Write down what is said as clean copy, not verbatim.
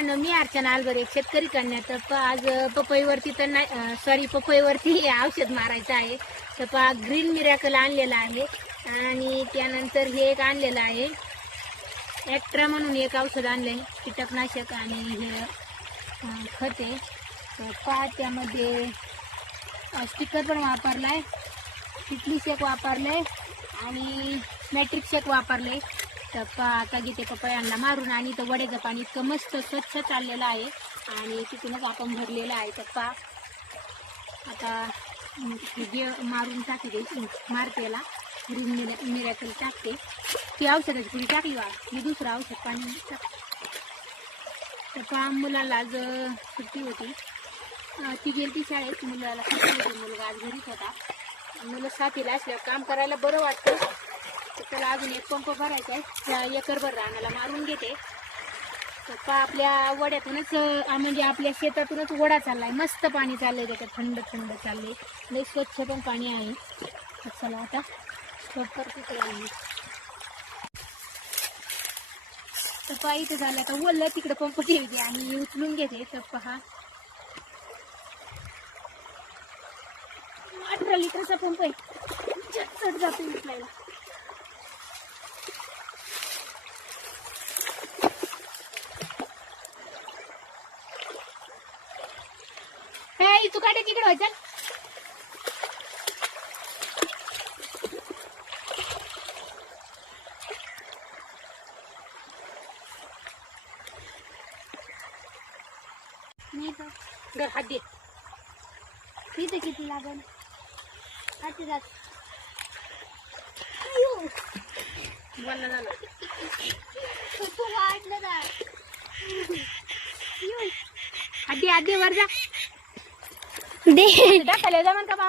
मित्रांनो, मी अर्चना आलबरे, शेतकरी कन्या. तर आज पपईवरती तर नाही, सॉरी, पपईवरती औषध मारायचं आहे. तर ग्रीन मिरॅकल आणलेलं आहे आणि त्यानंतर हे एक आणलेलं आहे ॲक्ट्रा म्हणून एक औषध आणलं आहे, कीटकनाशक. आणि हे खत आहे. तर त्यामध्ये स्टिकर पण वापरला आहे, तिथली शेक वापरलं आहे आणि मॅट्रिक शेक वापरलं आहे. तर आता घेते पपयांना मारून आणि तर वड्याचं पाणी इतकं मस्त स्वच्छ चाललेलं आहे आणि तिथूनच आपण भरलेलं आहे. तर आता जे मारून टाकते, मारतेला ग्रीन मिरॅकल टाकते. ती औषधाची पुढे टाकली बा, मी दुसरं औषध पाणी टाकते. तर मुलाला आज सुट्टी होती, ती गेली शाळेत. मुलाला सुट्टी होती, मुलगा आज घरीच होता. मुलं साथीला असल्यावर काम करायला बरं वाटतं. तर त्याला अजून एक पंप भरायचा आहे, त्या एकरभर रानाला मारून घेते. तर आपल्या वड्यातूनच म्हणजे आपल्या शेतातूनच वडा चाललाय, मस्त पाणी चाललंय, त्याच्यात थंड थंड चाललंय, लई स्वच्छ पण पाणी आहे. तर चला आता स्टॉप करते. तर इथं झालं का वल्ल, तिकडे पंप ठेवते आणि उचलून घेते. तर 18 लिटरचा पंप आहे, चट जातो उचलायला. तू काढे तिकडे व्हायचा. हात दे, इथे किती लागल हाती जात बोलला झालं वाटलं. आधी वर जा दे टाकायला जमान का.